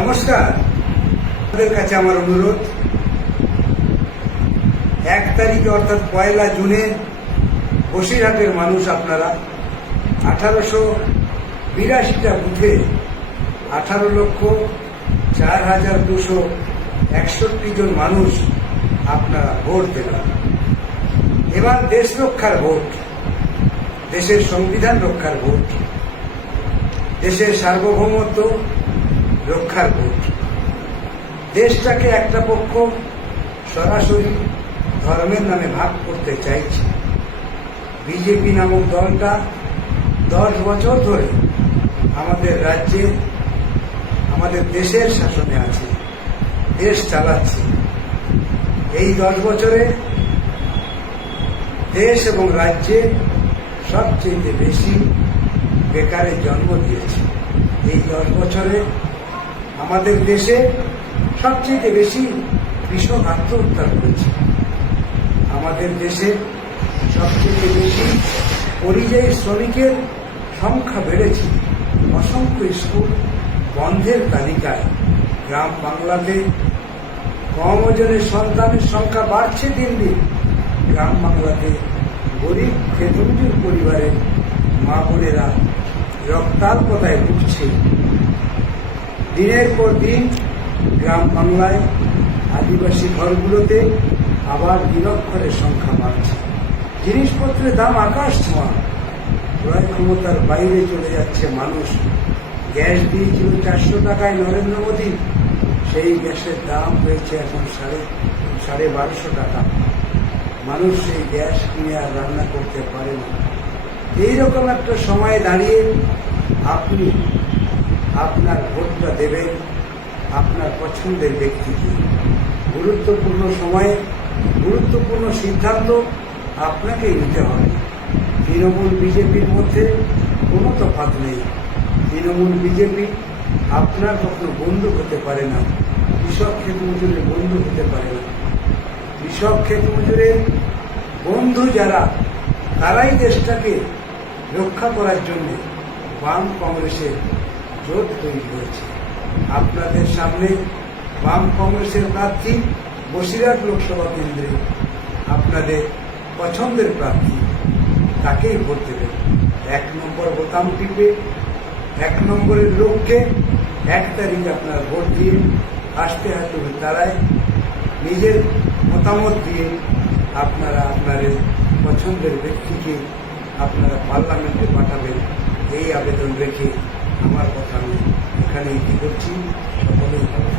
নমস্কার। আপনাদের কাছে আমার অনুরোধ, এক তারিখে অর্থাৎ পয়লা জুনে বসিরহাটের মানুষ আপনারা আঠারোশো বিরাশিটা বুথে আঠারো লক্ষ চার হাজার দুশো একষট্টি জন মানুষ আপনারা ভোট দেবেন। এবার দেশ রক্ষার ভোট, দেশের সংবিধান রক্ষার ভোট, দেশের সার্বভৌমত্ব রক্ষার ভোট দেশটাকে একটা পক্ষ সরাসরি ধর্মের নামে ভাগ করতে চাইছে। বিজেপি নামক দলটা দশ বছর ধরে আমাদের রাজ্যে, আমাদের দেশের শাসনে আছে, দেশ চালাচ্ছে। এই দশ বছরে দেশ এবং রাজ্যে সবচেয়ে বেশি বেকারের জন্ম দিয়েছে। এই দশ বছরে আমাদের দেশে সবচেয়ে বেশি কৃষক আত্মহত্যা করেছে। আমাদের দেশে সবচেয়ে বেশি পরিযায়ী শ্রমিকের সংখ্যা বেড়েছে অসংখ্য স্কুল বন্ধের তালিকায়। গ্রাম বাংলাতে কম ওজনের সন্তানের সংখ্যা বাড়ছে দিন দিন। গ্রাম বাংলাতে গরিব খেতমজুর পরিবারের মা বোনেরা রক্তাল্পতায় ভুগছে। দিনের পর দিন গ্রাম বাংলায় আদিবাসী ঘরগুলোতে আবার নিরক্ষরের সংখ্যা বাড়ছে। জিনিসপত্রের দাম আকাশ ছোঁয়া ক্রয় ক্ষমতার বাইরে চলে যাচ্ছে মানুষ। গ্যাস দিয়েছিল চারশো টাকায় নরেন্দ্র মোদী। সেই গ্যাসের দাম হয়েছে এখন সাড়ে সাড়ে বারোশো টাকা। মানুষ সেই গ্যাস কিনে আর রান্না করতে পারে না। এইরকম একটা সময় দাঁড়িয়ে আপনি আপনার ভোটটা দেবেন, আপনার পছন্দের ব্যক্তিকে গুরুত্বপূর্ণ সময়ে, গুরুত্বপূর্ণ সিদ্ধান্ত আপনাকেই নিতে হবে। তৃণমূল বিজেপির মধ্যে কোনো তফাৎ নেই। তৃণমূল বিজেপি আপনার কখনো বন্ধু হতে পারে না, কৃষক ক্ষেত মজুরের বন্ধু হতে পারে না। কৃষক ক্ষেত মজুরের বন্ধু যারা, তারাই দেশটাকে রক্ষা করার জন্য বাম কংগ্রেসের জোট তৈরি হয়েছে। আপনাদের সামনে বাম কংগ্রেসের প্রার্থী, বসিরহাট লোকসভা কেন্দ্রে আপনাদের পছন্দের প্রার্থী, তাকেই ভোট দেবেন। এক নম্বর বোতাম টিপে, এক নম্বরের লোককে এক তারিখে আপনার ভোট দিয়ে আসতে আস্তে তারায় নিজের মতামত দিয়ে আপনারা আপনাদের পছন্দের ব্যক্তিকে আপনারা পার্লামেন্টে পাঠাবেন। এই আবেদন রেখে আমার কথা আমি এখানে ইতি করছি সকলেই ভালো